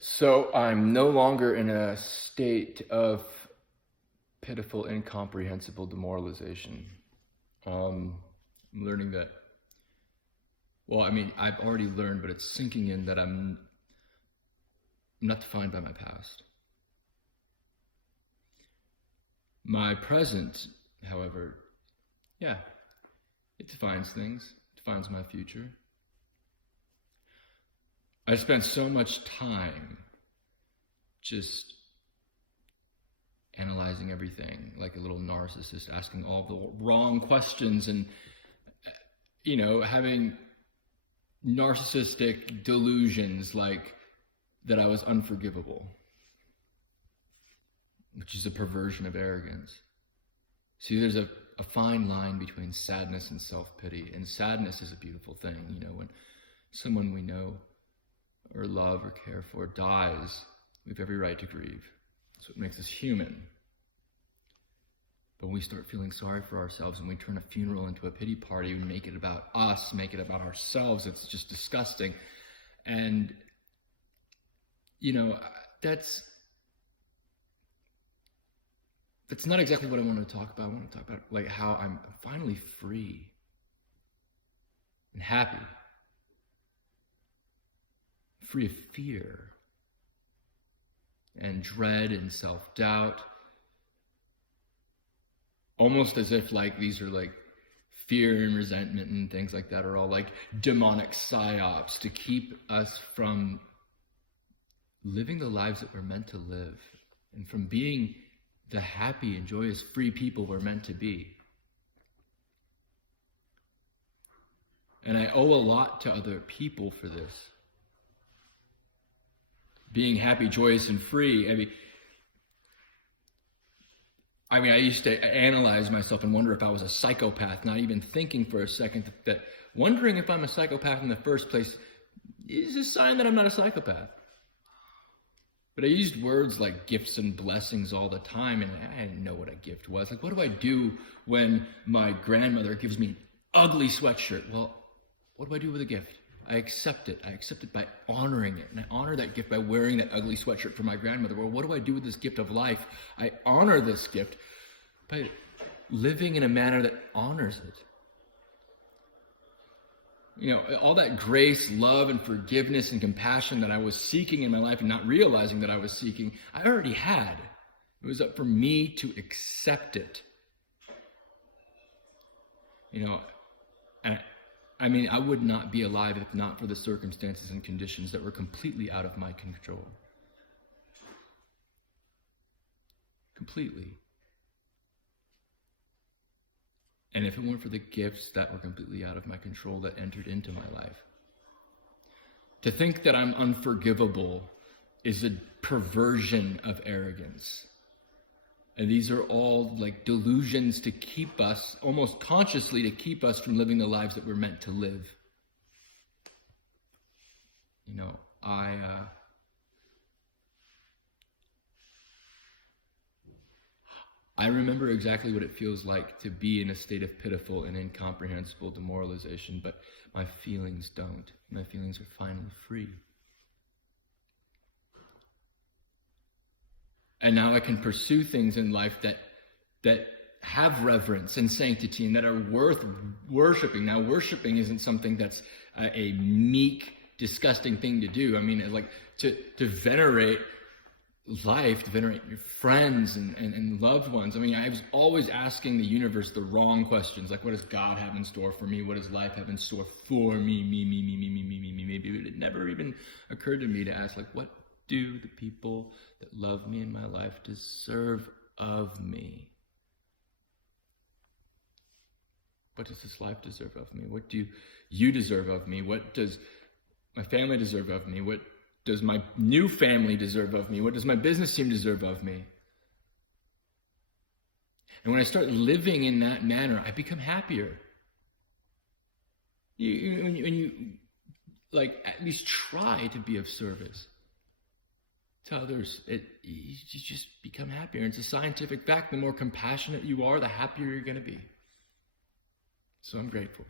So I'm no longer in a state of pitiful, incomprehensible demoralization. I'm learning that, well, I mean, I've already learned, but it's sinking in that I'm not defined by my past. My present, however, yeah, it defines things, defines my future. I spent so much time just analyzing everything like a little narcissist, asking all the wrong questions and, having narcissistic delusions like that I was unforgivable, which is a perversion of arrogance. See, there's a fine line between sadness and self-pity, and sadness is a beautiful thing. When someone we know or love or care for dies, we have every right to grieve. That's what makes us human. But when we start feeling sorry for ourselves and we turn a funeral into a pity party and make it about us, make it about ourselves, it's just disgusting. And, that's not exactly what I want to talk about. I want to talk about like how I'm finally free and happy, free of fear and dread and self-doubt. Almost as if like these are like fear and resentment and things like that are all like demonic psyops to keep us from living the lives that we're meant to live and from being the happy and joyous, free people we're meant to be. And I owe a lot to other people for this. Being happy, joyous, and free. I used to analyze myself and wonder if I was a psychopath, not even thinking for a second that wondering if I'm a psychopath in the first place is a sign that I'm not a psychopath. But I used words like gifts and blessings all the time, and I didn't know what a gift was. Like, what do I do when my grandmother gives me an ugly sweatshirt? Well, what do I do with a gift? I accept it. I accept it by honoring it. And I honor that gift by wearing that ugly sweatshirt for my grandmother. Well, what do I do with this gift of life? I honor this gift by living in a manner that honors it. All that grace, love, and forgiveness and compassion that I was seeking in my life and not realizing that I was seeking, I already had. It was up for me to accept it. I would not be alive if not for the circumstances and conditions that were completely out of my control. Completely. And if it weren't for the gifts that were completely out of my control that entered into my life. To think that I'm unforgivable is a perversion of arrogance. And these are all like delusions to keep us, almost consciously to keep us from living the lives that we're meant to live. I remember exactly what it feels like to be in a state of pitiful and incomprehensible demoralization, but my feelings don't. My feelings are finally free. And now I can pursue things in life that have reverence and sanctity and that are worth worshiping. Now, worshiping isn't something that's a meek, disgusting thing to do. Like to venerate life, to venerate your friends and loved ones. I was always asking the universe the wrong questions, like what does God have in store for me? What does life have in store for me? Me. It never even occurred to me to ask, like, what do the people that love me in my life deserve of me? What does this life deserve of me? What do you deserve of me? What does my family deserve of me? What does my new family deserve of me? What does my business team deserve of me? And when I start living in that manner, I become happier. When you like at least try to be of service to others, you just become happier. And it's a scientific fact. The more compassionate you are, the happier you're going to be. So I'm grateful.